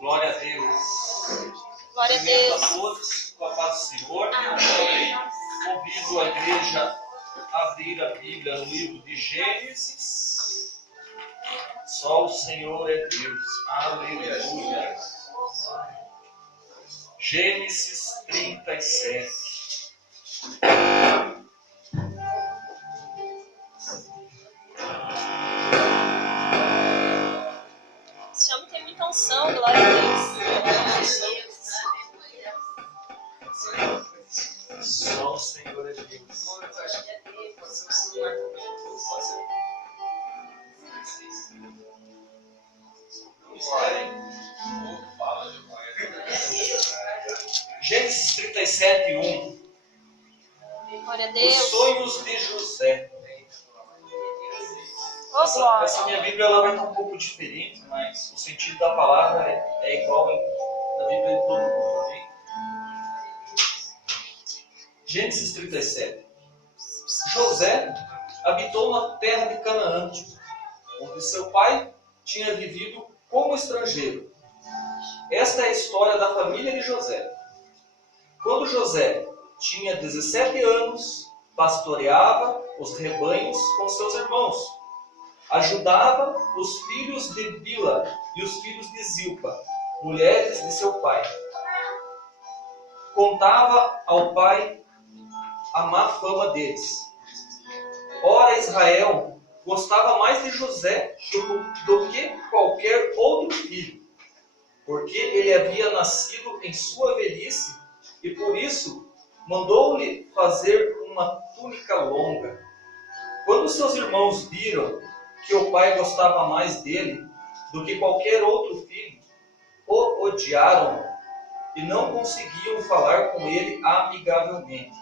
Glória a Deus. Glória a Cumprimento Deus. a todos com a paz do Senhor. Convido a igreja a abrir a Bíblia no livro de Gênesis. Só o Senhor é Deus. Aleluia. Gênesis 37. Esse homem tem muita unção, glória a Deus. Só o Senhor é Deus. Gênesis 37, 1. Glória a Os Deus. sonhos de José. Oh, glória. Essa minha Bíblia ela vai estar um pouco diferente, mas o sentido da palavra é igual na Bíblia de todo mundo. Amém? Gênesis 37. José habitou na terra de Canaã, onde seu pai tinha vivido como estrangeiro. Esta é a história da família de José. Quando José tinha 17 anos, pastoreava os rebanhos com seus irmãos. Ajudava os filhos de Bila e os filhos de Zilpa, mulheres de seu pai. Contava ao pai a má fama deles. Ora, Israel gostava mais de José do que qualquer outro filho, porque ele havia nascido em sua velhice e por isso mandou-lhe fazer uma túnica longa. Quando seus irmãos viram que o pai gostava mais dele do que qualquer outro filho, o odiaram e não conseguiam falar com ele amigavelmente.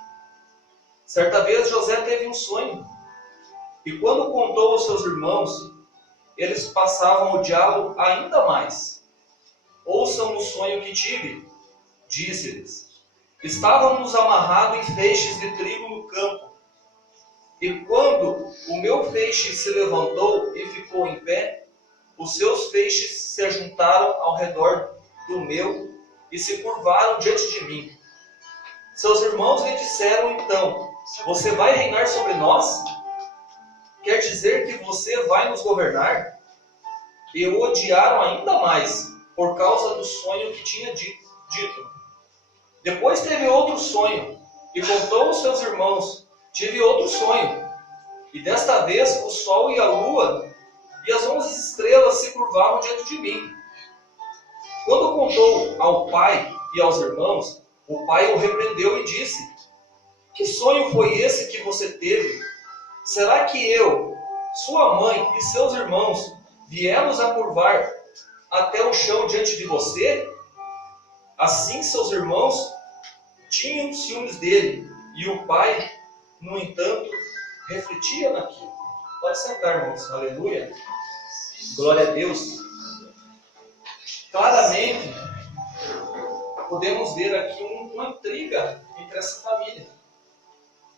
Certa vez José teve um sonho, e quando contou aos seus irmãos, eles passavam a odiá-lo ainda mais. Ouçam o sonho que tive, disse-lhes. Estávamos amarrados em feixes de trigo no campo, e quando o meu feixe se levantou e ficou em pé, os seus feixes se juntaram ao redor do meu e se curvaram diante de mim. Seus irmãos lhe disseram então, você vai reinar sobre nós? Quer dizer que você vai nos governar? E o odiaram ainda mais, por causa do sonho que tinha dito. Depois teve outro sonho, e contou aos seus irmãos, tive outro sonho, e desta vez o sol e a lua e as 11 estrelas se curvavam diante de mim. Quando contou ao pai e aos irmãos, o pai o repreendeu e disse, que sonho foi esse que você teve? Será que eu, sua mãe e seus irmãos viemos a curvar até o chão diante de você? Assim seus irmãos tinham ciúmes dele, e o pai, no entanto, refletia naquilo. Pode sentar, irmãos. Aleluia. Glória a Deus. Claramente, podemos ver aqui uma intriga entre essa família,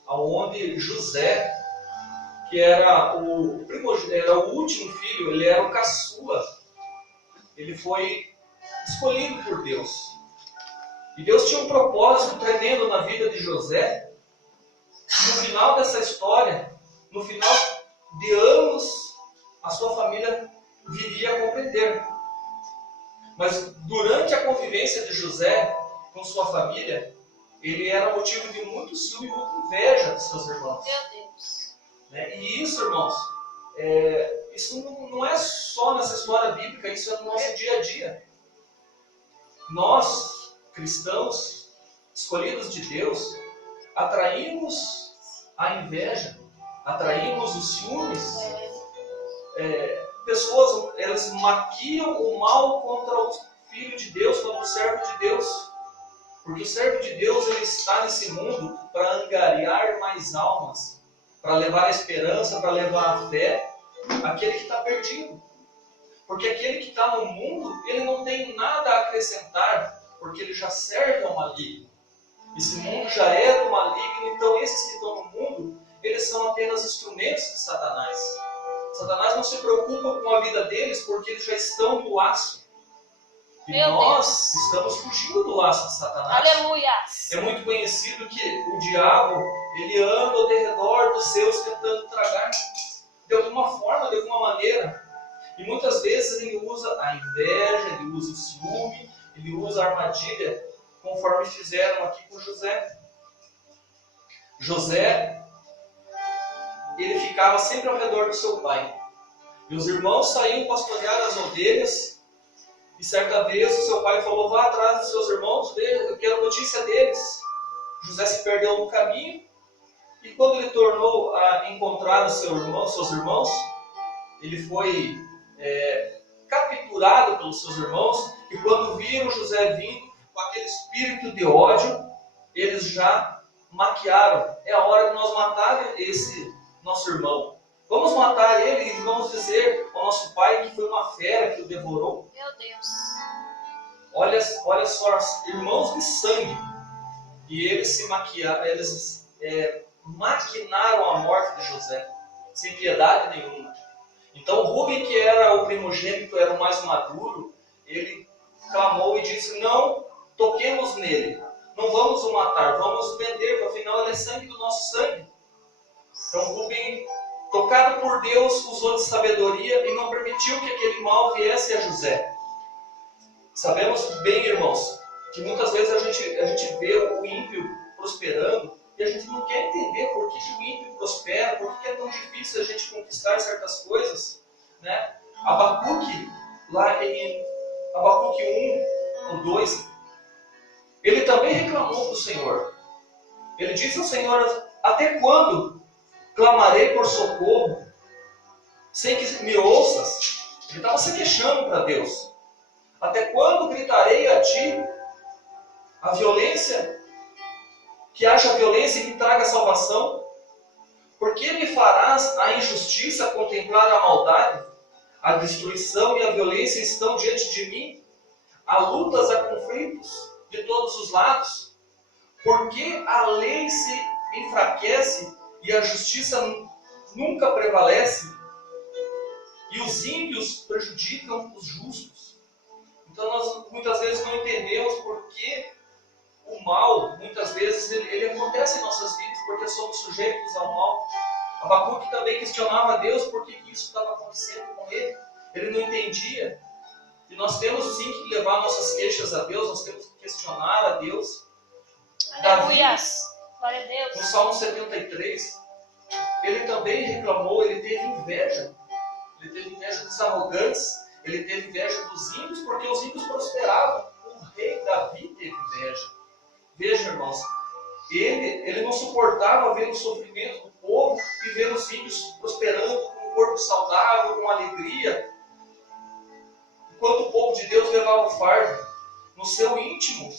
onde José, que era o último filho, ele era o caçula, ele foi escolhido por Deus. E Deus tinha um propósito tremendo na vida de José. No final dessa história, no final de anos, a sua família viria a compreender. Mas durante a convivência de José com sua família, ele era motivo de muito ciúme e muita inveja de seus irmãos. Meu Deus. E isso, irmãos, isso não é só nessa história bíblica, isso é no nosso dia a dia. Nós, cristãos, escolhidos de Deus, atraímos a inveja, atraímos os ciúmes. Pessoas, elas maquiam o mal contra o Filho de Deus, contra o servo de Deus. Porque o servo de Deus, ele está nesse mundo para angariar mais almas, para levar a esperança, para levar a fé àquele que está perdido. Porque aquele que está no mundo, ele não tem nada a acrescentar, porque ele já serve ao maligno. Esse mundo já é do maligno, então esses que estão no mundo, eles são apenas instrumentos de Satanás. Satanás não se preocupa com a vida deles porque eles já estão no laço. E Meu nós Deus. estamos fugindo do laço de Satanás. Aleluia. É muito conhecido que o diabo, ele anda ao redor dos seus tentando tragar de alguma forma, de alguma maneira. E muitas vezes ele usa a inveja, ele usa o ciúme, ele usa a armadilha, conforme fizeram aqui com José. José, ele ficava sempre ao redor do seu pai. E os irmãos saíam pastorear as ovelhas. E certa vez o seu pai falou: vá atrás dos seus irmãos, eu quero notícia deles. José se perdeu no caminho. E quando ele tornou a encontrar os seus irmãos, ele foi capturado pelos seus irmãos. E quando viram José vindo com aquele espírito de ódio, eles já maquiaram: é a hora de nós matar esse nosso irmão. Vamos matar ele e vamos dizer ao nosso pai que foi uma fera que o devorou. Meu Deus. Olha só, irmãos de sangue. E eles se maquiaram, eles maquinaram a morte de José, sem piedade nenhuma. Então Rubem, que era o primogênito, era o mais maduro, ele clamou e disse: não toquemos nele, não vamos o matar, vamos vender, porque afinal ele é sangue do nosso sangue. Então Rubem, tocado por Deus, usou de sabedoria e não permitiu que aquele mal viesse a José. Sabemos bem, irmãos, que muitas vezes a gente vê o ímpio prosperando e a gente não quer entender por que o ímpio prospera, por que é tão difícil a gente conquistar certas coisas, né? Abacuque, lá em Abacuque 1 ou 2, ele também reclamou do Senhor. Ele disse ao Senhor: até quando clamarei por socorro sem que me ouças? Ele estava se queixando para Deus. Até quando gritarei a ti a violência, que haja violência e que traga salvação? Por que me farás a injustiça contemplar a maldade? A destruição e a violência estão diante de mim. Há lutas, há conflitos de todos os lados. Por que a lei se enfraquece e a justiça nunca prevalece? E os ímpios prejudicam os justos. Então nós muitas vezes não entendemos por que o mal, muitas vezes, ele acontece em nossas vidas, porque somos sujeitos ao mal. Abacuque também questionava a Deus por que isso estava acontecendo com ele. Ele não entendia. E nós temos sim que levar nossas queixas a Deus, nós temos que questionar a Deus. Aleluia. Glória a Deus. No Salmo 73, ele também reclamou, ele teve inveja. Ele teve inveja dos arrogantes, ele teve inveja dos ímpios, porque os ímpios prosperavam. O rei Davi teve inveja. Veja, irmãos, ele não suportava ver o sofrimento do povo e ver os ímpios prosperando com um corpo saudável, com alegria, enquanto o povo de Deus levava o fardo. No seu íntimo,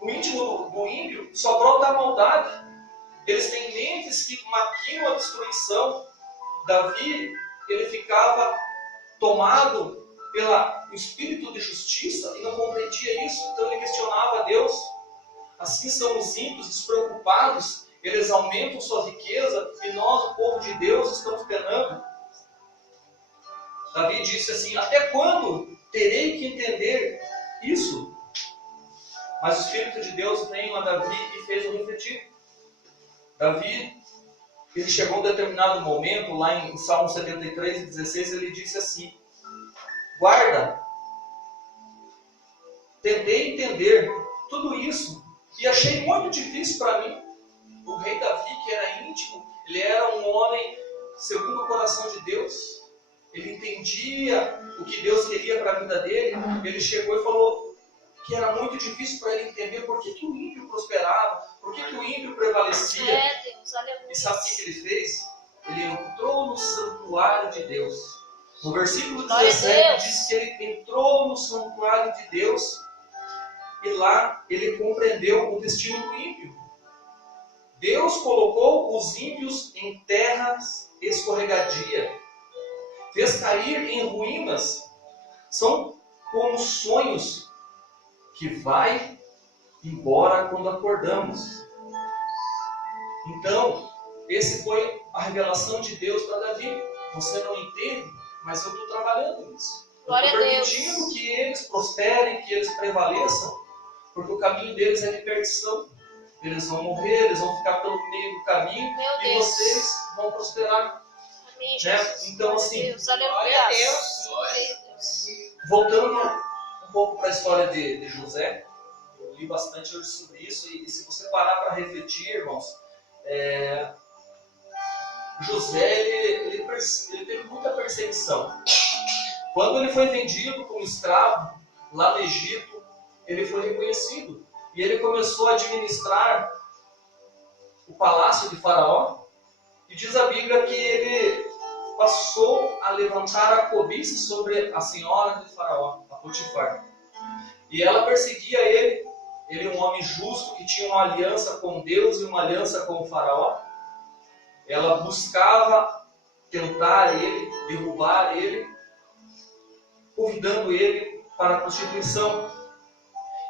no íntimo do ímpio, só brota a maldade. Eles têm mentes que maquinam a destruição. Davi, ele ficava tomado pelo espírito de justiça e não compreendia isso, então ele questionava a Deus. Assim são os ímpios despreocupados, eles aumentam sua riqueza e nós, o povo de Deus, estamos penando. Davi disse assim: até quando terei que entender isso? Mas o Espírito de Deus veio a Davi e fez-o refletir. Davi, ele chegou a um determinado momento, lá em Salmo 73, 16, ele disse assim: guarda, tentei entender tudo isso e achei muito difícil para mim. O rei Davi, que era íntimo, ele era um homem segundo o coração de Deus. Ele entendia o que Deus queria para a vida dele. Ele chegou e falou que era muito difícil para ele entender por que o ímpio prosperava, por que o ímpio prevalecia. Deus, aleluia. E sabe o que ele fez? Ele entrou no santuário de Deus. No versículo 17 diz que ele entrou no santuário de Deus e lá ele compreendeu o destino do ímpio. Deus colocou os ímpios em terras escorregadia, fez cair em ruínas. São como sonhos que vai embora quando acordamos. Então, esse foi a revelação de Deus para Davi. você não entende, mas eu estou trabalhando nisso. Eu Glória estou a Deus. permitindo que eles prosperem, que eles prevaleçam, porque o caminho deles é de perdição. Eles vão morrer, eles vão ficar pelo meio do caminho Meu e Deus. vocês vão prosperar. Amém, Né? Jesus. Então, Glória a assim, Deus. Aleluia. Glória a Deus. Glória a Deus. voltando um pouco para a história de José, eu li bastante hoje sobre isso, e se você parar para refletir, irmãos, José ele teve muita perseguição. Quando ele foi vendido como escravo lá no Egito, ele foi reconhecido. E ele começou a administrar o palácio de Faraó. E diz a Bíblia que ele passou a levantar a cobiça sobre a senhora de Faraó, a Potifar. E ela perseguia ele. Ele, um homem justo, que tinha uma aliança com Deus e uma aliança com o Faraó. Ela buscava tentar ele, derrubar ele, convidando ele para a prostituição.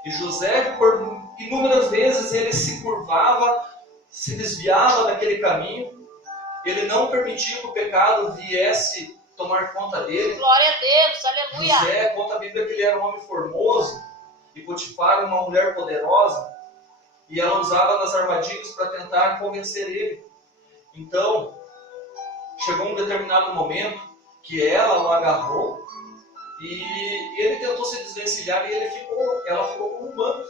E José, por inúmeras vezes, ele se curvava, se desviava daquele caminho. Ele não permitia que o pecado viesse tomar conta dele. Glória a Deus. Aleluia. José, conta a Bíblia que ele era um homem formoso, e Potifar uma mulher poderosa, e ela usava das armadilhas para tentar convencer ele. Então, chegou um determinado momento que ela o agarrou e ele tentou se desvencilhar e ela ficou com um manto.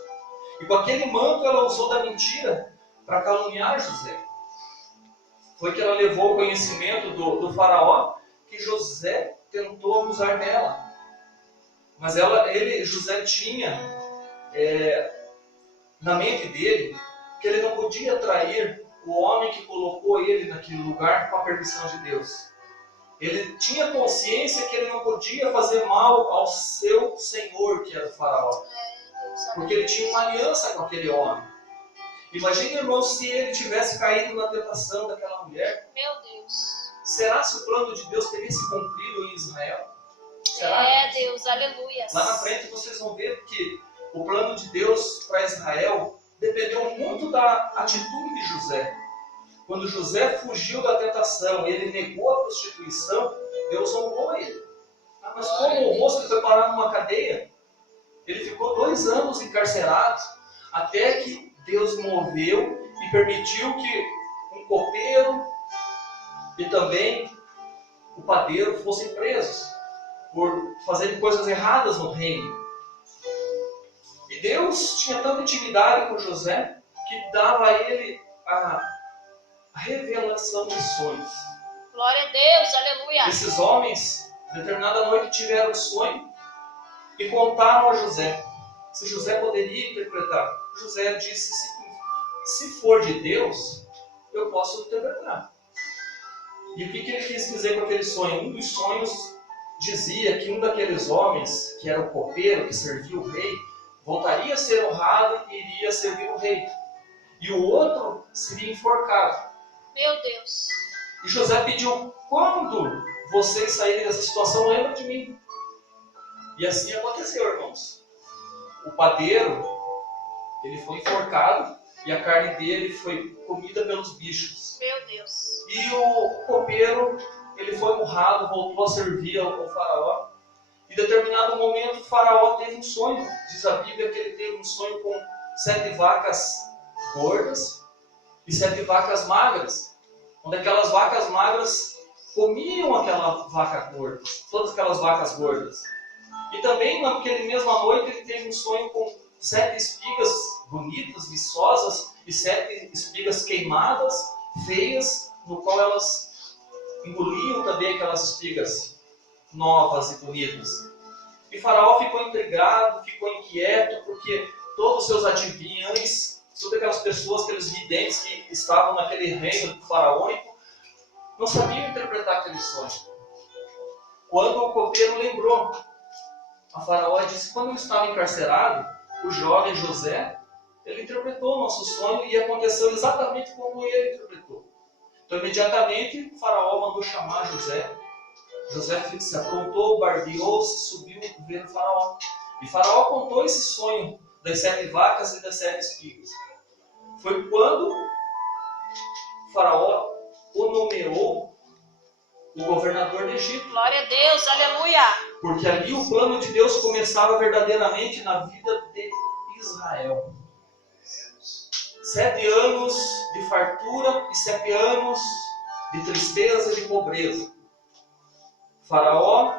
E com aquele manto ela usou da mentira para caluniar José. Foi que ela levou o conhecimento do faraó que José tentou abusar dela. Mas José tinha na mente dele que ele não podia trair o homem que colocou ele naquele lugar com a permissão de Deus. Ele tinha consciência que ele não podia fazer mal ao seu senhor, que era o faraó. Porque ele tinha uma aliança com aquele homem. Imagine, irmãos, se ele tivesse caído na tentação daquela mulher. Meu Deus. Será se o plano de Deus teria se cumprido em Israel? Será? Deus, aleluia. Lá na frente vocês vão ver que o plano de Deus para Israel dependeu muito da atitude de José. Quando José fugiu da tentação, ele negou a prostituição, Deus honrou ele. Mas como honrou se ele foi parar numa cadeia? Ele ficou 2 anos encarcerado, até que Deus moveu e permitiu que um copeiro e também o padeiro fossem presos por fazerem coisas erradas no reino. E Deus tinha tanta intimidade com José que dava a ele a revelação de sonhos. Glória a Deus, aleluia. Esses homens, determinada noite, tiveram um sonho e contaram a José se José poderia interpretar. José disse: se for de Deus, eu posso interpretar. E o que ele quis dizer com aquele sonho? Um dos sonhos dizia que um daqueles homens, que era o copeiro, que servia o rei, voltaria a ser honrado e iria servir o rei. E o outro seria enforcado. Meu Deus. E José pediu: quando vocês saírem dessa situação, lembra de mim. E assim aconteceu, irmãos. O padeiro, ele foi enforcado e a carne dele foi comida pelos bichos. Meu Deus. E o copeiro, ele foi honrado, voltou a servir ao faraó. Em determinado momento, o faraó teve um sonho. Diz a Bíblia que ele teve um sonho com 7 vacas gordas e 7 vacas magras, onde aquelas vacas magras comiam aquela vaca gorda, todas aquelas vacas gordas. E também naquele mesma noite ele teve um sonho com 7 espigas bonitas, viçosas, e 7 espigas queimadas, feias, no qual elas engoliam também aquelas espigas novas e bonitas. E Faraó ficou intrigado, ficou inquieto, porque todos os seus adivinhões, todas aquelas pessoas, aqueles videntes que estavam naquele reino faraônico, não sabiam interpretar aquele sonho. Quando o copeiro lembrou a Faraó, disse: quando eu estava encarcerado, o jovem José, ele interpretou o nosso sonho e aconteceu exatamente como ele interpretou. Então, imediatamente, o Faraó mandou chamar José. José se aprontou, barbeou-se, subiu ver o Faraó. E Faraó contou esse sonho das 7 vacas e das 7 espigas. Foi quando o Faraó o nomeou o governador do Egito. Glória a Deus, aleluia. Porque ali o plano de Deus começava verdadeiramente na vida de Israel. 7 anos de fartura e 7 anos de tristeza e de pobreza. Faraó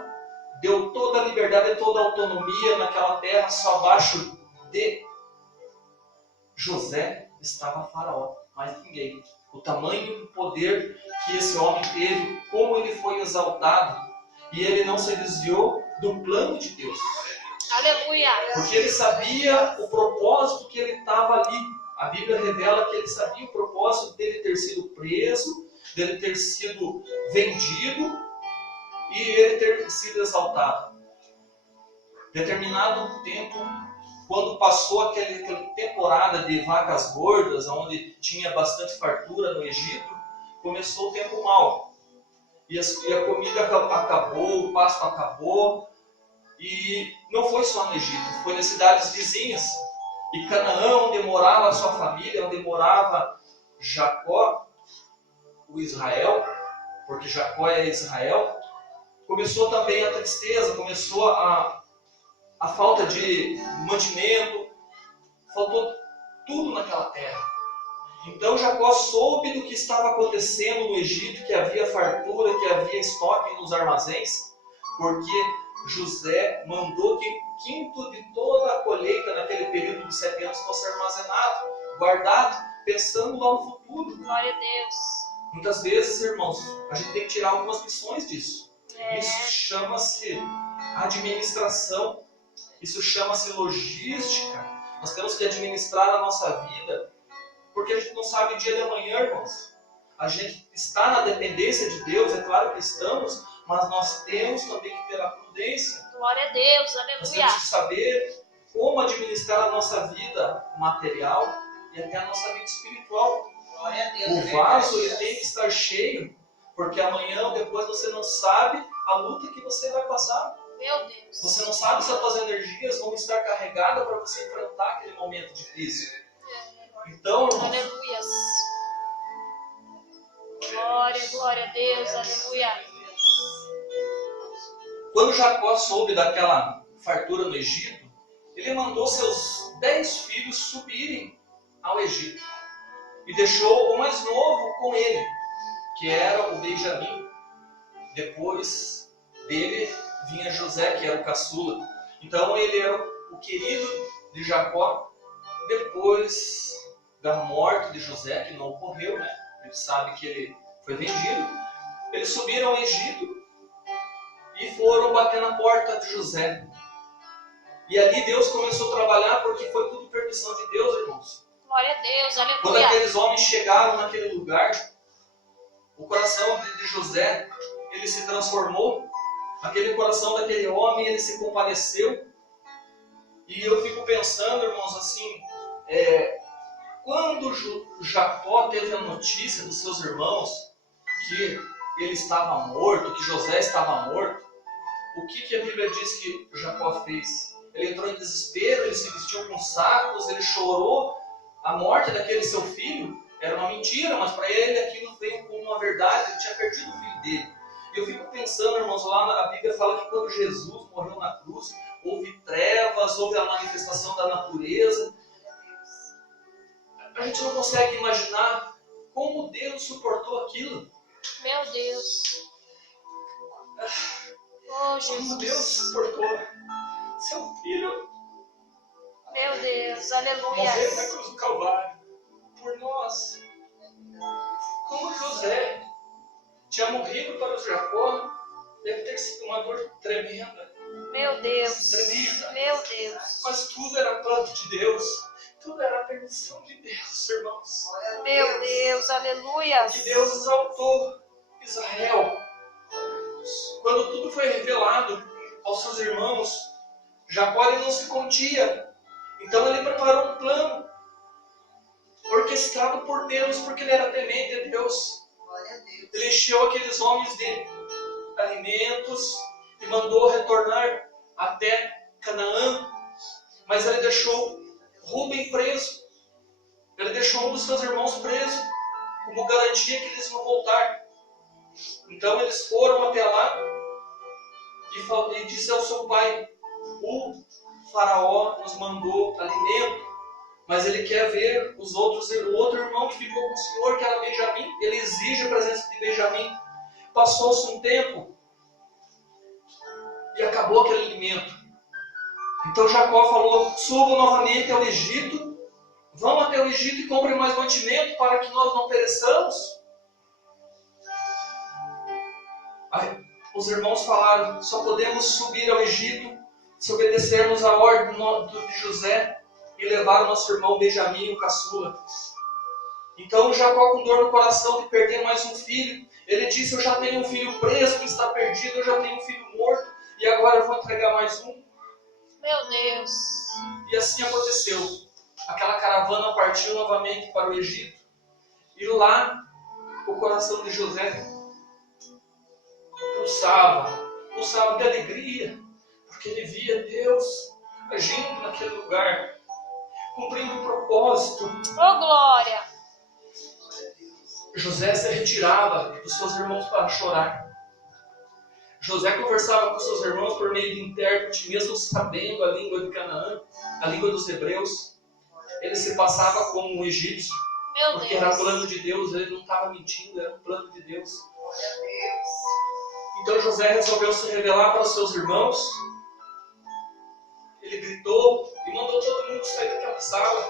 deu toda a liberdade e toda a autonomia naquela terra, só abaixo de José estava Faraó, mais ninguém. O tamanho do poder que esse homem teve, como ele foi exaltado, e ele não se desviou do plano de Deus. Aleluia. Porque ele sabia o propósito que ele estava ali. A Bíblia revela que ele sabia o propósito dele ter sido preso, dele ter sido vendido e ele ter sido exaltado. Determinado tempo, quando passou aquela temporada de vacas gordas, onde tinha bastante fartura no Egito, começou o tempo mau. E a comida acabou, o pasto acabou. E não foi só no Egito, foi nas cidades vizinhas. E Canaã, onde morava a sua família, onde morava Jacó, o Israel, porque Jacó é Israel, começou também a tristeza, começou a falta de mantimento, faltou tudo naquela terra. Então Jacó soube do que estava acontecendo no Egito, que havia fartura, que havia estoque nos armazéns, porque José mandou que o quinto de toda a colheita naquele período de 7 anos fosse armazenado, guardado, pensando lá no futuro. Glória a Deus. Muitas vezes, irmãos, a gente tem que tirar algumas lições disso. É. Isso chama-se administração, isso chama-se logística. Nós temos que administrar a nossa vida, porque a gente não sabe o dia de amanhã, irmãos. A gente está na dependência de Deus, é claro que estamos, mas nós temos também que ter a prudência. Glória a Deus, Nós aleluia. temos que saber como administrar a nossa vida material e até a nossa vida espiritual. Glória a Deus. O vaso ele tem que estar cheio, porque amanhã ou depois você não sabe a luta que você vai passar. Meu Deus. Você não sabe se as suas energias vão estar carregadas para você enfrentar aquele momento difícil. Então, irmãos, Aleluia. Glória, glória a Deus, aleluia. quando Jacó soube daquela fartura no Egito, ele mandou seus 10 filhos subirem ao Egito. E deixou o mais novo com ele, que era o Benjamim. Depois dele vinha José, que era o caçula. Então ele era o querido de Jacó. Depois da morte de José, que não ocorreu, né? A gente sabe que ele foi vendido. Eles subiram ao Egito e foram bater na porta de José. E ali Deus começou a trabalhar, porque foi tudo permissão de Deus, irmãos. Glória a Deus, Quando aleluia. aqueles homens chegaram naquele lugar, o coração de José, ele se transformou. Aquele coração daquele homem, ele se compadeceu. E eu fico pensando, irmãos, assim, quando Jacó teve a notícia dos seus irmãos que ele estava morto, que José estava morto, o que a Bíblia diz que Jacó fez? Ele entrou em desespero, ele se vestiu com sacos, ele chorou. A morte daquele seu filho era uma mentira, mas para ele aquilo veio como uma verdade, ele tinha perdido o filho dele. E eu fico pensando, irmãos, lá a Bíblia fala que quando Jesus morreu na cruz, houve trevas, houve a manifestação da natureza. A gente não consegue imaginar como Deus suportou aquilo. Meu Deus. Oh, Como Deus Jesus. suportou seu filho Meu Deus, morrer na aleluia. cruz do Calvário por nós. Como José tinha morrido para os Jacó, deve ter sido uma dor tremenda. Meu Deus. Tremenda. Meu Deus. Mas tudo era plano de Deus. Tudo era a permissão de Deus, irmãos. Meu Deus, aleluia. Que Deus exaltou Israel. Quando tudo foi revelado aos seus irmãos, Jacó ele não se contia. Então ele preparou um plano orquestrado por Deus, porque ele era temente a Deus. Ele encheu aqueles homens de alimentos e mandou retornar até Canaã, mas ele deixou Rubem preso. Ele deixou um dos seus irmãos preso, como garantia que eles vão voltar. Então eles foram até lá e disse ao seu pai: o faraó nos mandou alimento, mas ele quer ver o outro irmão que ficou com o senhor, que era Benjamim. Ele exige a presença de Benjamim. Passou-se um tempo e acabou aquele alimento. Então Jacó falou: subam novamente ao Egito, vão até o Egito e comprem mais mantimento para que nós não pereçamos. Aí, os irmãos falaram: só podemos subir ao Egito se obedecermos a ordem de José e levar o nosso irmão Benjamim, o caçula. Então Jacó, com dor no coração de perder mais um filho, ele disse: eu já tenho um filho preso que está perdido, eu já tenho um filho morto, e agora eu vou entregar mais um. Meu Deus. E assim aconteceu. Aquela caravana partiu novamente para o Egito, e lá o coração de José pulsava de alegria, porque ele via Deus agindo naquele lugar, cumprindo o propósito. Oh, glória! José se retirava dos seus irmãos para chorar. José conversava com seus irmãos por meio de intérprete, mesmo sabendo a língua de Canaã, a língua dos hebreus. Ele se passava como um egípcio, porque era plano de Deus, ele não estava mentindo, era um plano de Deus. Então José resolveu se revelar para os seus irmãos. Ele gritou e mandou todo mundo sair daquela sala.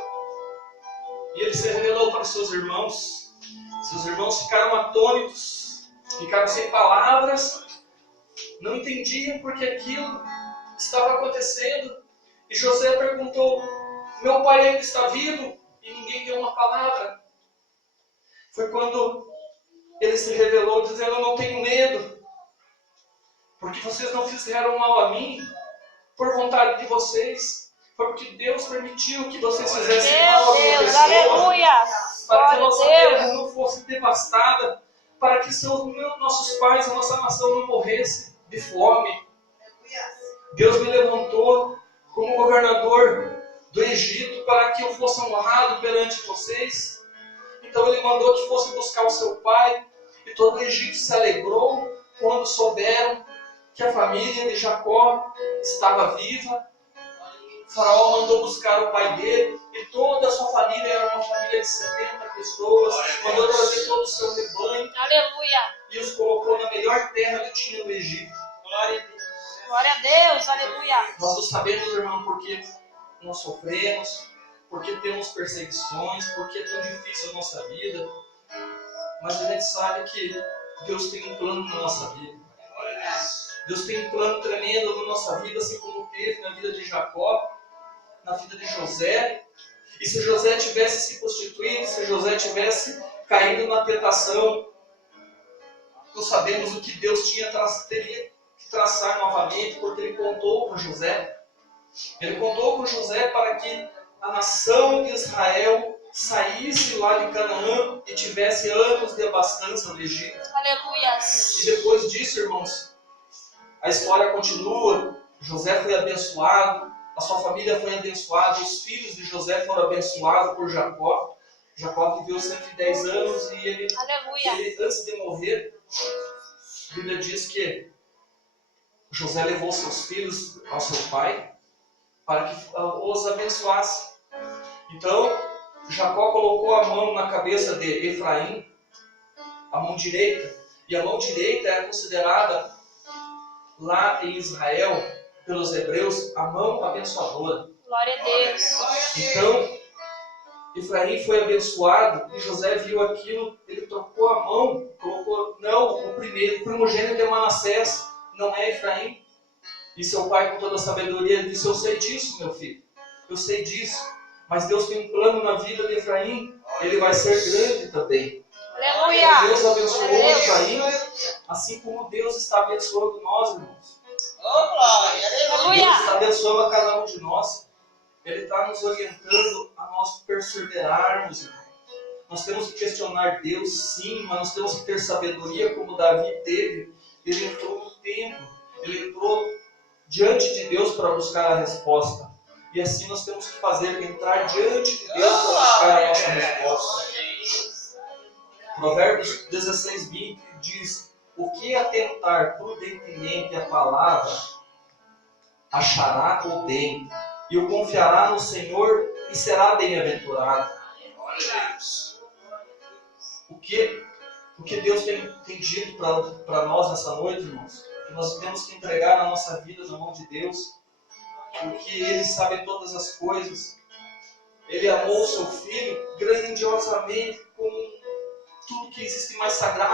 E ele se revelou para os seus irmãos. Seus irmãos ficaram atônitos, ficaram sem palavras, não entendiam porque aquilo estava acontecendo. E José perguntou: meu pai ainda está vivo? E ninguém deu uma palavra. Foi quando ele se revelou dizendo: eu não tenho medo, porque vocês não fizeram mal a mim por vontade de vocês. Foi porque Deus permitiu que vocês fizessem mal a outra pessoa. Aleluia! Para que a nossa terra não fosse devastada, para que nossos pais, a nossa nação não morresse de fome. Deus me levantou como governador do Egito para que eu fosse honrado perante vocês. Então ele mandou que fosse buscar o seu pai, e todo o Egito se alegrou quando souberam que a família de Jacó estava viva. O faraó mandou buscar o pai dele, e toda a sua família era uma família de 70 pessoas. Mandou trazer todo o seu rebanho. Aleluia! E os colocou na melhor terra que tinha no Egito. Glória a Deus. Glória a Deus, aleluia! Nós não sabemos, irmão, porque nós sofremos, porque temos perseguições, porque é tão difícil a nossa vida. Mas a gente sabe que Deus tem um plano na nossa vida. Deus tem um plano tremendo na nossa vida, assim como teve na vida de Jacó, na vida de José. E se José tivesse se prostituído, se José tivesse caído na tentação, nós sabemos o que Deus teria que traçar novamente, porque Ele contou com José. Ele contou com José para que a nação de Israel saísse lá de Canaã e tivesse anos de abastança no Egito. Aleluia! E depois disso, irmãos, a história continua. José foi abençoado, a sua família foi abençoada, os filhos de José foram abençoados por Jacó. Jacó viveu 110 anos e ele, antes de morrer, a Bíblia diz que José levou seus filhos ao seu pai para que os abençoasse. Então, Jacó colocou a mão na cabeça de Efraim, a mão direita, e a mão direita é considerada lá em Israel, pelos hebreus, a mão abençoadora. Glória a Deus. Então, Efraim foi abençoado e José viu aquilo, ele trocou a mão, colocou, não, o primogênito é Manassés, não é Efraim. E seu pai, com toda a sabedoria, disse: eu sei disso, meu filho, eu sei disso, mas Deus tem um plano na vida de Efraim, ele vai ser grande também. Aleluia! Deus abençoou Efraim, assim como Deus está abençoando nós, irmãos. Deus está abençoando a cada um de nós. Ele está nos orientando a nós perseverarmos, irmão. Nós temos que questionar Deus, sim, mas nós temos que ter sabedoria como Davi teve. Ele entrou no templo, ele entrou diante de Deus para buscar a resposta. E assim nós temos que fazer, entrar diante de Deus para buscar a nossa resposta. Provérbios 16:20 diz: O que atentar prudentemente a palavra, achará o bem, e o confiará no Senhor e será bem-aventurado. O que Deus tem dito para nós nessa noite, irmãos? Que nós temos que entregar a nossa vida na mão de Deus, porque Ele sabe todas as coisas. Ele amou o seu Filho grandiosamente, com tudo que existe mais sagrado